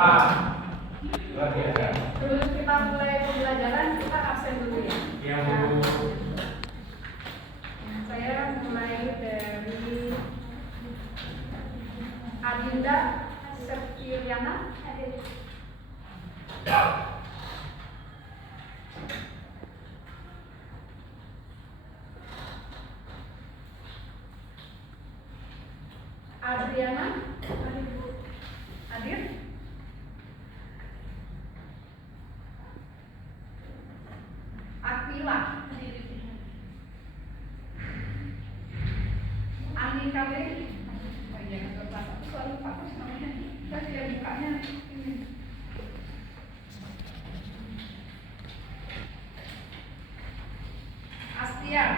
Luar biasa. Sebelum kita mulai pembelajaran, kita absen dulu ya. Iya, Bu. Saya mulai dari Adinda Septiliana. Adriana. Hadir. Aquila. Ani Kamil. Oh iya, kelas aku selalu lupa terus namanya. Saya tidak bukanya ini. Astian.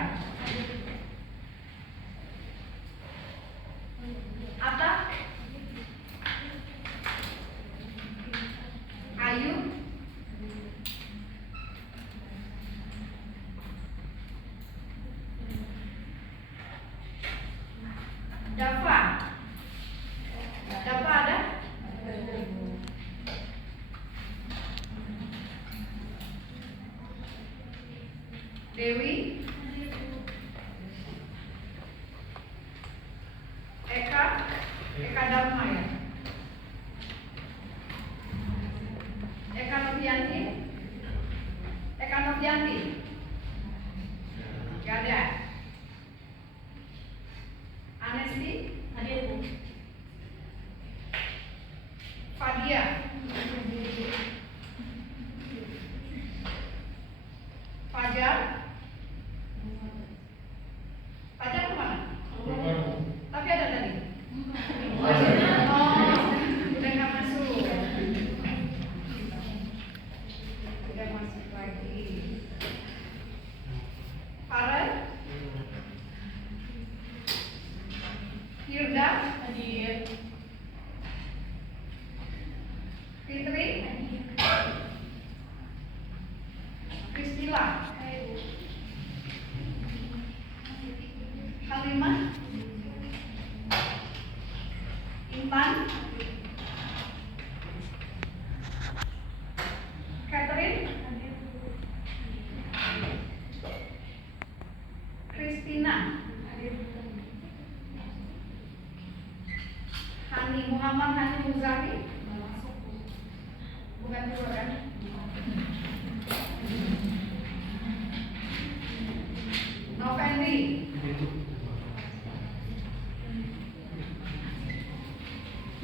Atta. Ayu. Dava. Dava ada? Dewi. Eka. Eka Dharma ya. Eka Novianti. Eka Novianti. Gak ada. Anesti. Hadir, Bu. Fadia. Fajar. Fajar kemana? Tapi ada tadi. Oh, udah nggak masuk. Udah masuk lagi. Farel. Hilda. Hadir. Fitri. Priscila. Halimah. Intan. Catherine. Christina. Hani Muhammad Hani Muzami. Bukan dua kan? Novendi.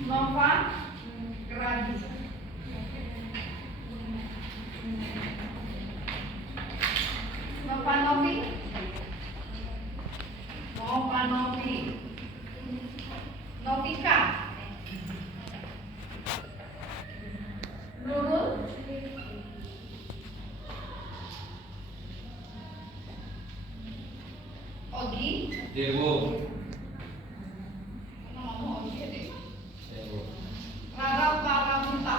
Nova Geradi. Nova Novi. Nova Novi. Novika. Nurul. Ogi. Dewo. Ngomong Ogi deh. Dewo. Rara Paramuta.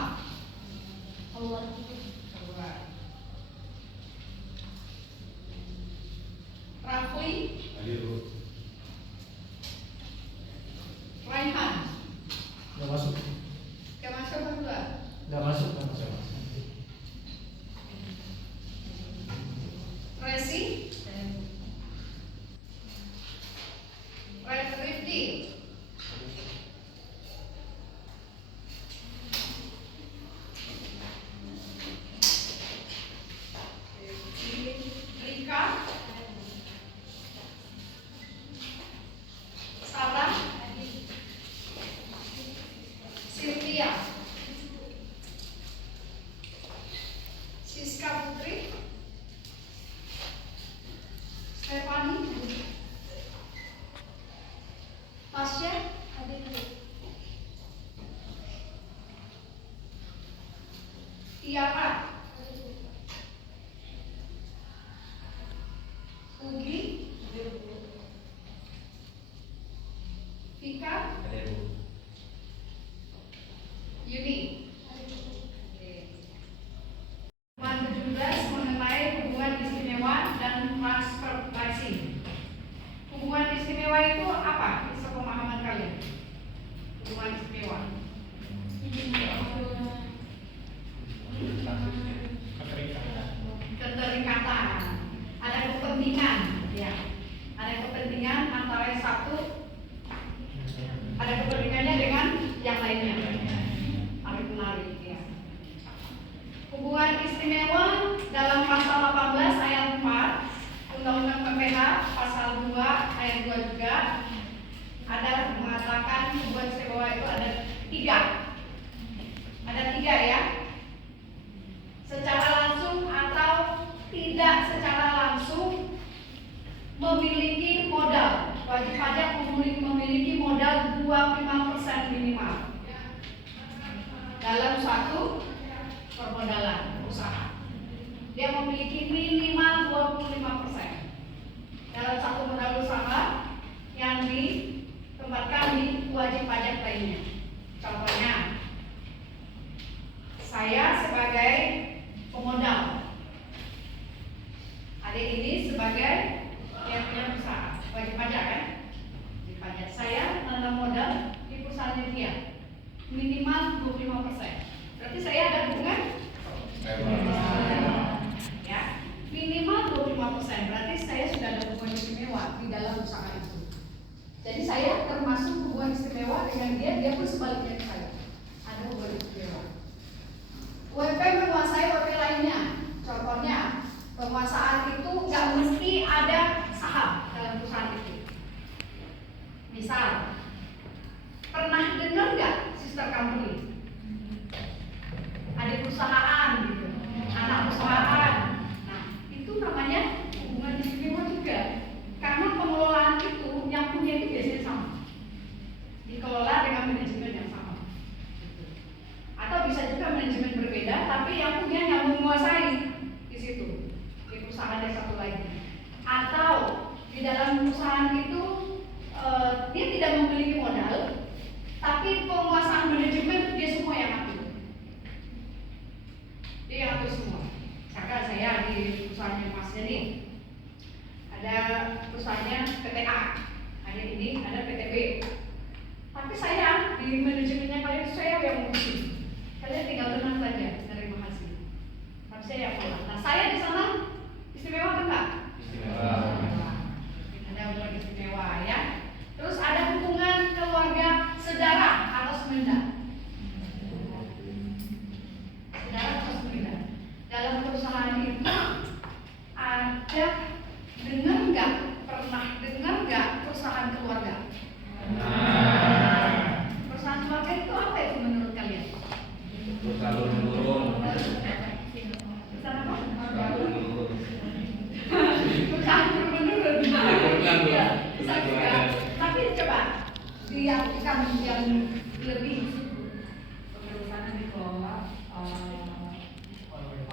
Rafli. Hadir, Bu. Raihan. Nggak masuk. Gak masuk berdua. Nggak masuk. Resi. Rifdi. Rika. Sarah. Cynthia. Siska Putri. Stefani. Tasya. Tiara. Ugi. Vika. Hadir, Bu. Yuni. Hubungan 17 mengenai hubungan istimewa dan transfer pricing. Hubungan istimewa itu apa? Sepemahaman kalian. Hubungan istimewa. itu ada tiga. Ada tiga ya. Secara langsung atau tidak secara langsung memiliki modal. Wajib pajak memiliki modal 25% minimal dalam suatu permodalan usaha. Dia memiliki minimal 25% dalam satu modal usaha yang ditempatkan di wajib pajak lainnya. Contohnya, saya sebagai pemodal, adik ini sebagai yang punya usaha, wajib pajak kan? Wajib pajak. Saya menanam modal di perusahaannya dia minimal 25%. Berarti saya ada hubungan ya, minimal 25%. Berarti saya sudah ada hubungan istimewa di dalam usaha itu. Jadi saya termasuk hubungan istimewa dengan dia pun sebaliknya ke saya. Ada hubungan istimewa. WP menguasai WP lainnya. Contohnya, penguasaan itu nggak mesti ada saham dalam perusahaan itu. Misal, pernah dengar nggak sister company? Adik perusahaan gitu, anak perusahaan. Nah, itu namanya hubungan istimewa juga. Karena pengelolaan itu yang punya itu biasanya sama, dikelola dengan manajemen yang sama. Atau bisa juga manajemen berbeda, tapi yang punya yang menguasai di situ, di perusahaan yang satu lagi. Atau di dalam perusahaan itu dia tidak memiliki modal, tapi penguasaan manajemen dia semua yang atur. Dia yang atur semua. Misalkan saya di perusahaannya Mas Jadi, ada perusahaannya PTA, ada ini, ada PTB. Tapi saya di manajemennya kalian saya yang ngurusin. Kalian tinggal tenang saja, terima kasih. Tapi saya yang pulang. Nah, saya di sana istimewa kan enggak? Istimewa. Ada hubungan istimewa ya. Terus ada hubungan keluarga saudara atau semenda. Saudara atau semenda. Dalam perusahaan itu ada, dengar nggak? Pernah dengar nggak perusahaan keluarga? Perusahaan keluarga itu apa itu menurut kalian? Perusahaan menurun. Perusahaan apa? Perusahaan menurun. Perusahaan menurun. Ya, bisa juga. Tapi coba diartikan yang lebih. Perusahaan dikelola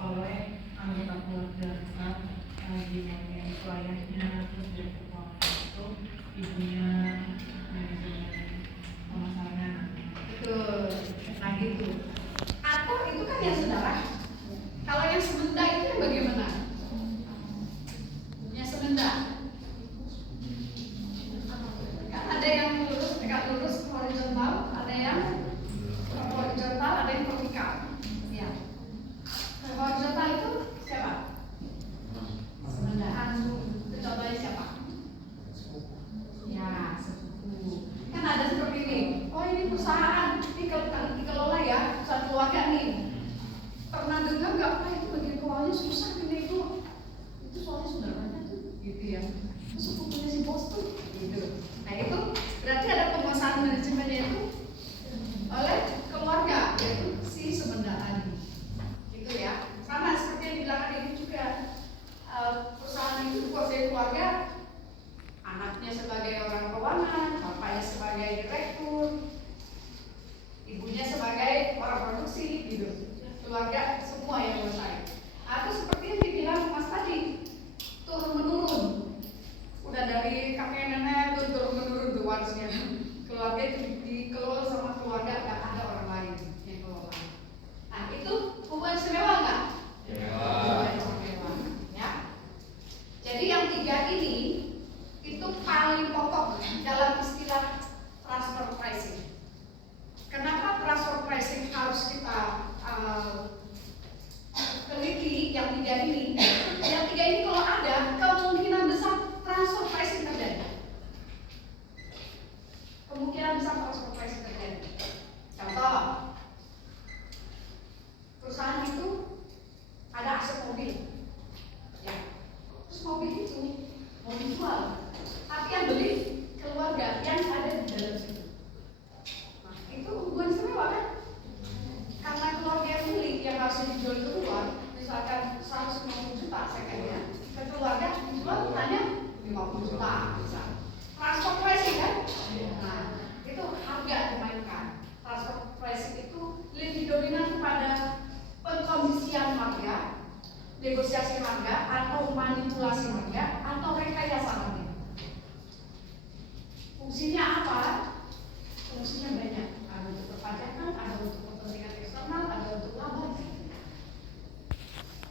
oleh anggota keluarga besar, di bagian kliennya, terus dari keuangan itu ibunya, manajemen pemasaran. Betul. Nah gitu. Atau itu kan yang saudara. Kalau yang semenda itu yang bagaimana? Yang semenda. Kan ada yang lurus, tegak lurus horizontal, ada yang horizontal, ada yang vertikal. Ya. Horizontal itu siapa? Semenda. Itu contohnya siapa? Ya, sepupu. Kan ada seperti ini. Oh, ini perusahaan, dikelola ya, perusahaan keluarga nih. Pernah dengar nggak? Pak, itu bagian keuangannya susah ini itu soalnya saudaranya tuh, gitu ya. Terus sepupunya si bos tuh, gitu. Nah itu berarti ada penguasaan manajemennya itu oleh keluarga, yaitu si semenda tadi. Gitu ya. Sama seperti yang di belakang ini juga, perusahaan itu dikuasai keluarga. Anaknya sebagai orang keuangan, bapaknya sebagai direktur, ibunya sebagai orang produksi, gitu. Keluarga semua yang menguasai. Atau seperti yang dibilang Mas tadi, turun menurun. Udah dari kakek nenek tuh turun menurun tuh warisnya. Keluarga itu dikelola sama keluarga, nggak ada orang lain yang kelola. Nah itu hubungan istimewa nggak? Hubungan istimewa, ya. Jadi yang tiga ini itu paling pokok dalam istilah transfer pricing. Kenapa transfer pricing harus kita negosiasi harga atau manipulasi harga atau rekayasa harga. Fungsinya apa? Fungsinya banyak. Ada untuk perpajakan, ada untuk kepentingan eksternal, ada untuk laba.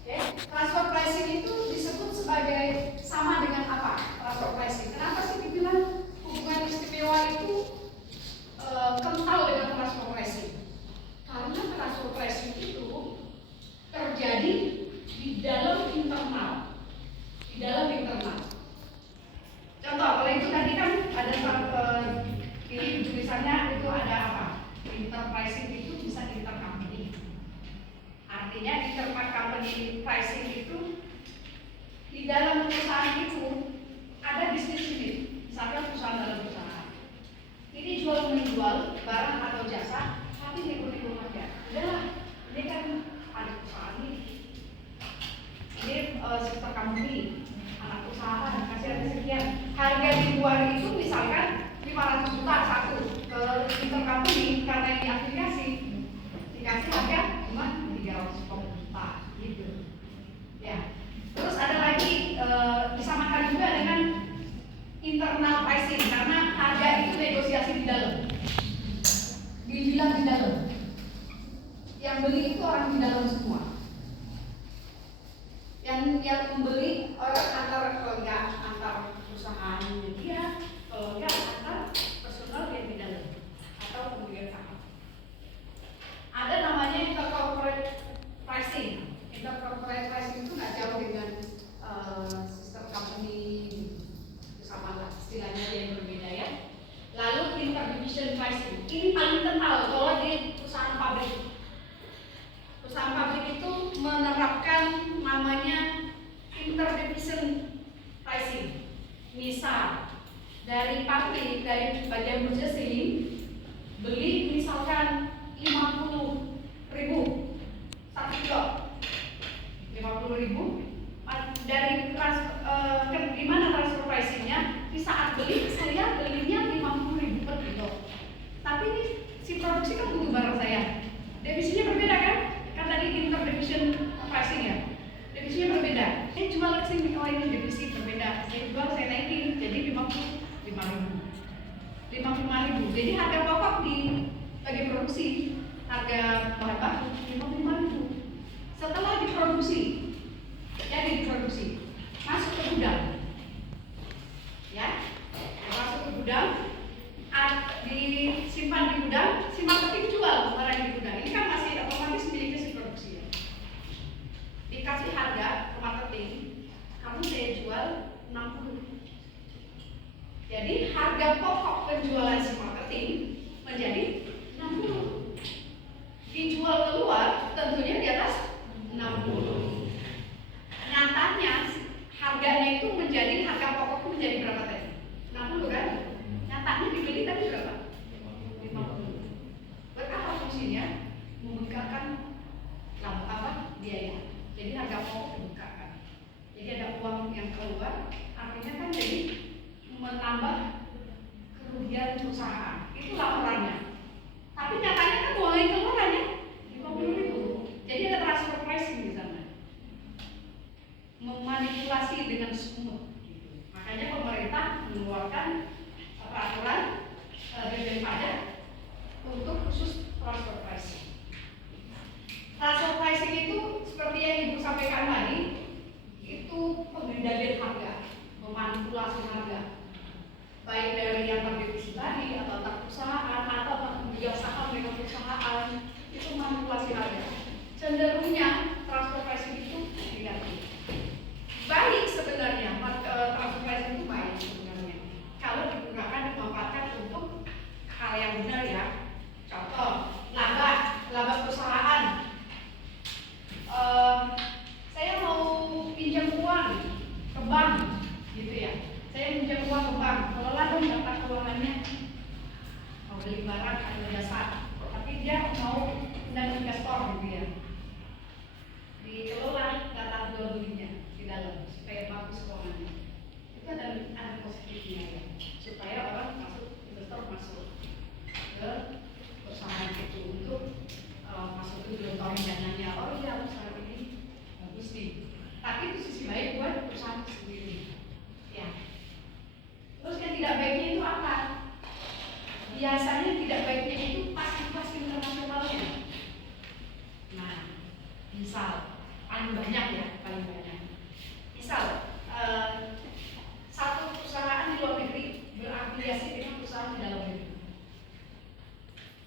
Oke, transfer pricing itu disebut sebagai sama dengan apa? Transfer pricing. Kenapa sih dibilang hubungan istimewa itu kental dengan transfer pricing? Karena transfer pricing itu terjadi di dalam internal. Contoh, kalau itu tadi kan ada di tulisannya itu ada apa? Interpricing itu bisa intercompany. Artinya intercompany pricing itu di dalam perusahaan itu ada bisnis unit. Misalkan perusahaan dalam perusahaan. Ini jual menjual barang atau jasa, tapi nego-nego harga. Udahlah, ini kan ada perusahaan ini. Ini sister company, anak perusahaan, kasih harga sekian. Harga di luar itu misalkan 500 juta satu ke intercompany karena ini aplikasi dikasih harga cuma 300 juta gitu. Ya. Terus ada lagi disamakan juga dengan internal pricing karena harga itu negosiasi di dalam. Dibilang di dalam. Yang beli itu orang di dalam semua. Yang membeli orang kalau enggak antar perusahaan dia, kalau enggak antar personal yang di dalam atau kemudian saham. Ada namanya intercorporate pricing. Intercorporate pricing itu nggak jauh dengan sister company, sama lah istilahnya yang berbeda ya. Lalu interdivision pricing. Ini paling kental kalau di perusahaan pabrik. Perusahaan pabrik itu menerapkan namanya interdivision pricing. Misal dari pabrik, dari bagian purchasing beli misalkan 50.000 1 kilo, 50.000 dari gimana transfer pricingnya? Di saat beli saya belinya 50.000 per kilo, tapi ini si produksi kan butuh barang saya, divisinya berbeda kan? Kan tadi interdivision pricing ya, divisinya berbeda. Saya jual ke sini, oh ini divisi berbeda. Saya jual, saya naikin jadi 55.000. Jadi harga pokok di bagi produksi harga bahan baku 55.000. Setelah diproduksi, jadi diproduksi masuk ke gudang, ya, masuk ke gudang, disimpan di gudang, si marketing jual barang di gudang. Ini kan masih otomatis miliknya si produksi ya. Dikasih harga ke marketing, kamu saya jual 60. Jadi harga pokok penjualan si marketing menjadi 60. Dijual keluar tentunya di atas 60. Nyatanya harganya itu menjadi harga pokok menjadi berapa tadi? 60 kan? Nyatanya dibeli tadi berapa? 50. Berapa fungsinya? Membengkakkan biaya. Jadi harga pokok dibengkakkan. Jadi ada uang yang keluar, artinya kan jadi menambah kerugian perusahaan. Itu laporannya. Tapi nyatanya kan uang yang keluar hanya 50.000. Jadi ada transfer pricing di sana. Memanipulasi dengan smooth. Makanya pemerintah mengeluarkan peraturan dirjen pajak untuk khusus transfer pricing. Transfer pricing itu seperti yang Ibu sampaikan tadi, itu pengendalian harga, memanipulasi harga, baik dari yang terdivisi tadi atau antar perusahaan atau juga saham dengan perusahaan, itu manipulasi harga. Cenderungnya transfer pricing itu negatif. Baik sebenarnya, transfer pricing itu baik sebenarnya kalau digunakan dimanfaatkan untuk hal yang benar ya. Contoh, laba perusahaan. Saya mau pinjam uang ke bank, gitu ya. Saya pinjam uang ke bank, kelola dong data keuangannya. Mau beli barang atau jasa, tapi dia mau undang investor gitu ya. Misal, paling banyak ya, paling banyak. Misal, satu perusahaan di luar negeri berafiliasi dengan perusahaan di dalam negeri.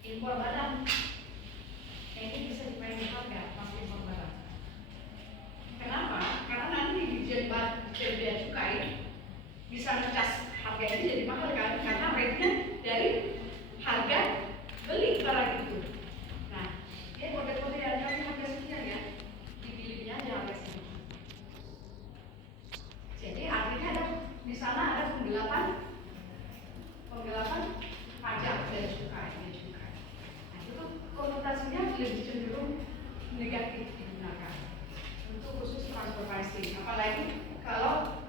Impor barang, ini bisa dimainin harga pas impor barang. Kenapa? Karena nanti di bea cukai bisa ngecas harga ini jadi mahal kan? Karena rate-nya dari harga beli barang itu. Nah, dia kode-kode yang kami harga sekian ya, dipilihnya aja harga sekian. Jadi artinya ada di sana ada penggelapan pajak dan cukai. Nah, itu konotasinya lebih cenderung negatif digunakan untuk khusus transfer pricing. Apalagi kalau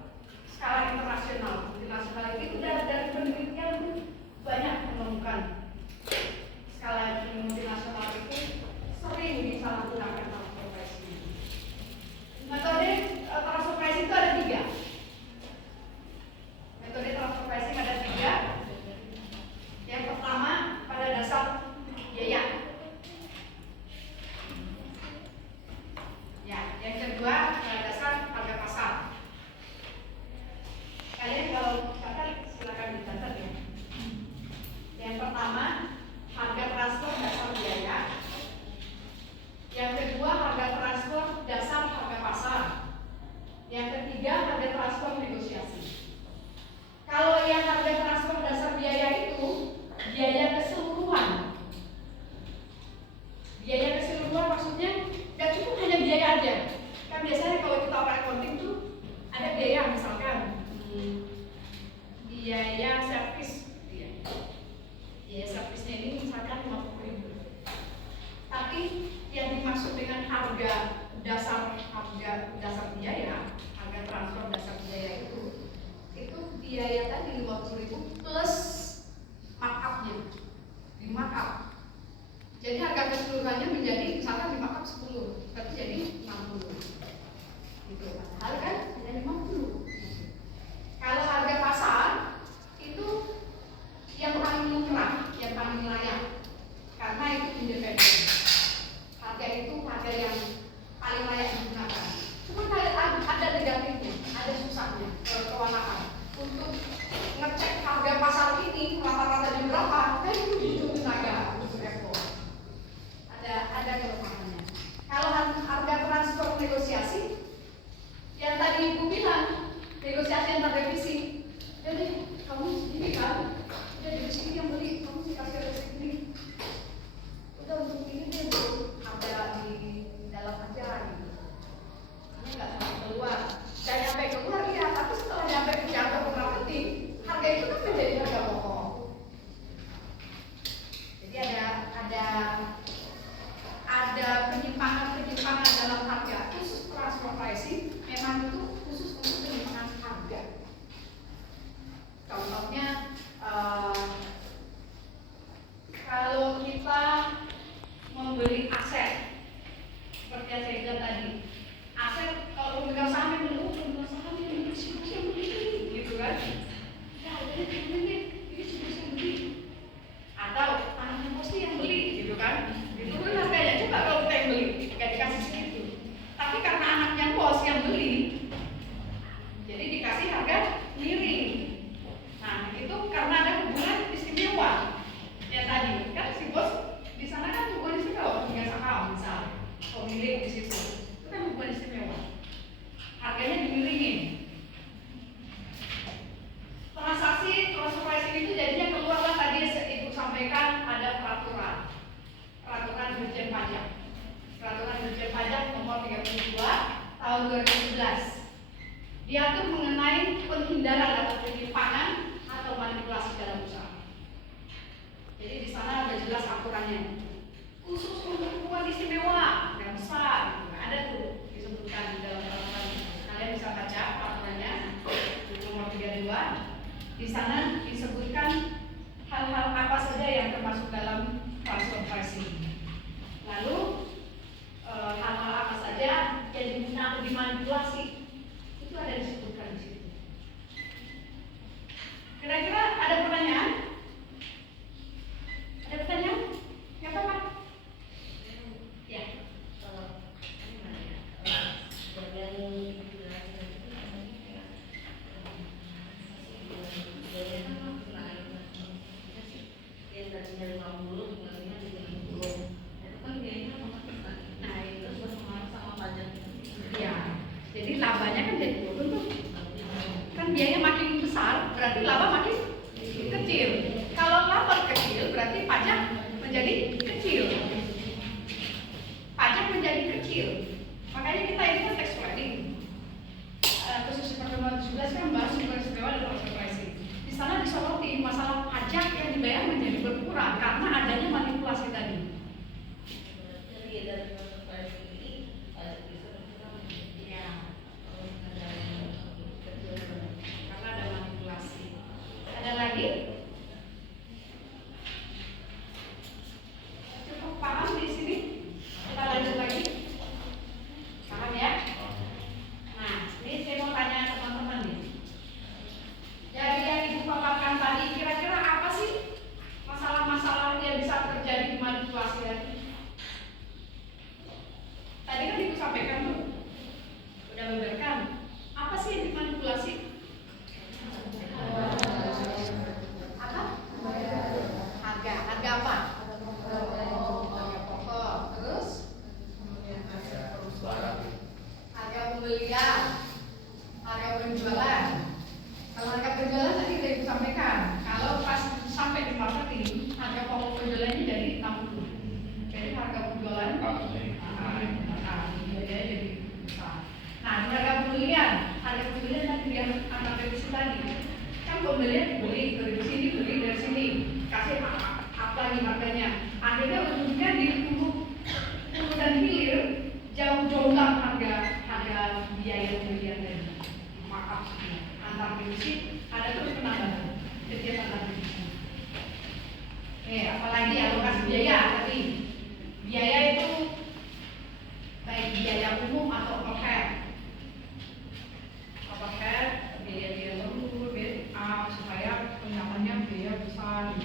skala internasional, multinasional ini udah dari penelitian banyak menemukan skala multinasional itu sering disalahgunakan transfer pricing. Metode transfer pricing itu ada 3. Metode transfer pricing ada 3. Yang pertama pada dasar biaya. Ya, yang kedua pada dasar harga pasar. Kalian kalau catat silakan dicatat ya. Yang pertama harga transfer dasar biaya. Yang kedua harga transfer dasar harga pasar. Yang ketiga harga transfer negosiasi. Kalau yang harga transfer dasar biaya itu biaya keseluruhan. Biaya keseluruhan maksudnya gak cukup hanya biaya aja. Kan biasanya kalau kita accounting tuh ada biaya misalkan biaya servis. Biaya servisnya ini misalkan 50.000. Tapi yang dimaksud dengan harga dasar biaya, harga transfer dasar biaya itu biaya tadi 50.000 plus markup-nya. Di markup. Jadi harga keseluruhannya menjadi misalkan di markup 10, tapi jadi 60. Gitu. Padahal kan hanya 50. Kalau harga pasar itu yang paling murah, yang paling layak. Karena itu independen. Harga itu harga yang paling layak digunakan. Cuma ada negatifnya, ada susahnya, kewalahan. Untuk ngecek harga pasar ini rata-ratanya berapa, kan itu butuh tenaga, butuh effort. Ada kelemahannya. Kalau harga transfer negosiasi, yang tadi Ibu bilang, negosiasi antar revisi. Jadi kamu segini kan, udah di sini yang beli, kamu sih kasih harga segini. Udah untuk ini deh Bu, harga di dalam aja gitu. Ini nggak sampai keluar. Dan sampai keluar ya, tapi setelah sampai ke kantor marketing, harga itu kan menjadi harga pokok. Jadi ada penyimpangan dalam harga khusus transfer pricing. Memang itu khusus untuk penyimpangan harga. Contohnya kalau kita membeli aset seperti yang saya bilang tadi, aset kalau pemegang saham yang beli, siapa yang beli gitu kan? Ya ini siapa yang beli? Atau anaknya pasti yang beli gitu kan? Itu kan harganya coba kalau kita yang beli, gak dikasih segitu. Tapi karena anaknya bos yang beli, jadi dikasih harga miring. Nah itu karena ada hubungan istimewa. Ya tadi kan si bos di sana kan hubungan istimewa, punya saham misalnya, pemilik di situ, itu kan hubungan istimewa. Harganya dimiringin. Transaksi transfer pricing itu jadinya keluarlah tadi Ibu sampaikan ada peraturan Dirjen Pajak. Peraturan Dirjen Pajak nomor 32 tahun 2011. Diatur mengenai penghindaran atau penyimpangan atau manipulasi dalam usaha. Jadi di sana ada jelas aturannya. Khusus untuk hubungan istimewa, nggak bisa, gitu. Ada tuh disebutkan di dalam peraturan. Kalian bisa baca peraturannya nomor 32. Di sana disebutkan hal-hal apa saja yang termasuk dalam transfer pricing. Lalu hal-hal apa saja yang digunakan dimanipulasi itu ada disebutkan di situ. Kira-kira ada pertanyaan? Ada pertanyaan? Nggak apa-apa. Ya. kecil. Makanya kita ini kan tax planning. Khusus pertemuan 17 kan bahas surprise mewah dan transfer pricing. Di sana disoroti masalah pajak yang dibayar menjadi berkurang karena adanya manipulasi tadi. Ya. Karena ada manipulasi. Ada lagi? Cukup paham di sini? Kita lanjut lagi. Paham ya? Nah, ini saya mau tanya teman-teman nih. Dari yang ibu paparkan tadi, kira-kira apa sih masalah-masalah yang bisa terjadi di manipulasi tadi? Tadi kan ibu sampaikan tuh, udah beberkan. Apa sih yang dimanipulasi? Apa? Harga apa? Harga pokok. Terus? Harga pembelian, harga penjualan. Kalau harga penjualan tadi sudah ibu sampaikan. Kalau pas sampai di marketing, harga pokok penjualannya dari 60. Jadi harga penjualan biayanya jadi besar. Nah, di harga pembelian tadi yang anak revisi tadi. Kan pembelian beli dari sini, beli dari sini, kasih apa lagi harganya. Akhirnya ujungnya di hulu dan hilir jauh-jauhan harga biaya pembelian tadi. Maaf, antar divisi ada terus penambahan kegiatan divisi. Apalagi alokasi biaya tadi. Biaya itu baik biaya umum atau overhead. Biaya lembur, supaya penyamannya biaya besar.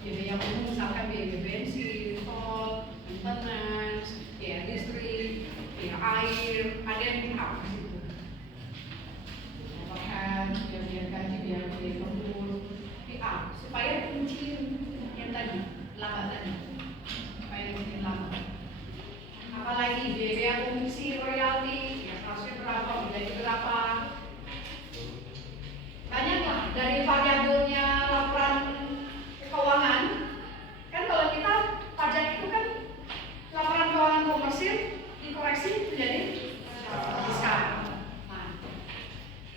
Biaya umum misalkan biaya bensin, tol, maintenance, biaya listrik, biaya air, ada yang apa gitu. Biaya gaji, biaya lembur, supaya kunci yang tadi, laba tadi, supaya kunci laba. Apalagi biaya komisi royalti, ya harusnya berapa, biaya berapa. Banyaklah dari variabelnya laporan keuangan. Kan kalau kita pajak itu kan laporan keuangan komersil dikoreksi menjadi fiskal. Nah,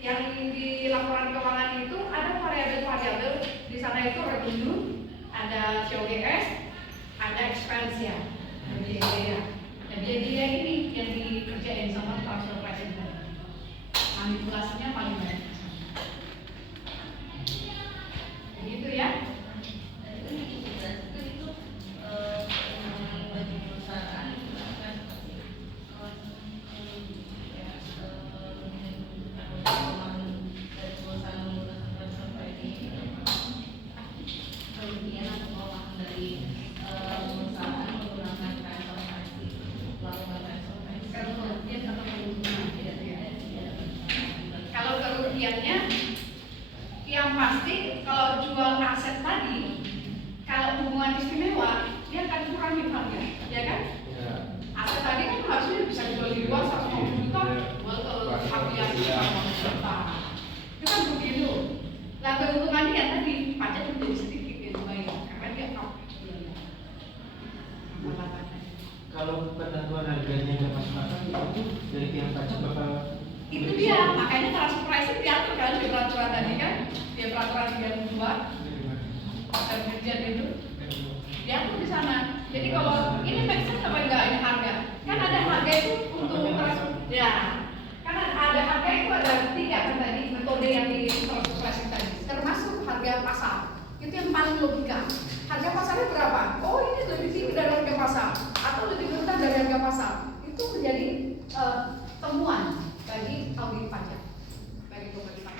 yang di laporan keuangan itu ada variabel-variabel. Di sana itu revenue, ada COGS, ada expense ya, biaya. Nah, biaya ini yang dikerjain sama transfer pricing. Manipulasinya paling banyak. Begitu ya. Kalau kerugiannya yang pasti kalau jual aset tadi, kalau hubungan istimewa dia akan kurangi harga, ya kan? Aset tadi kan harusnya bisa jual di luar 150 juta, jual ke afiliasi 150 juta. Itu kan begitu. Nah, keuntungannya yang tadi pajak menjadi sedikit ya lumayan, karena dia out. Kalau penentuan harganya nggak masuk akal itu dari pihak pajak bakal itu dia, makanya transfer pricing diatur kan di peraturan tadi kan, di peraturan 32 dan dirjen itu diatur di sana. Jadi kalau ini make sense apa enggak ini harga? Kan ada harga itu untuk ya, kan ada harga itu ada 3 kan tadi metode yang di transfer pricing tadi, termasuk harga pasar. Itu yang paling logika. Harga pasarnya berapa? Oh ini lebih tinggi dari harga pasar atau lebih rendah dari harga pasar. Itu menjadi temuan bagi audit pajak, bagi pemeriksaan.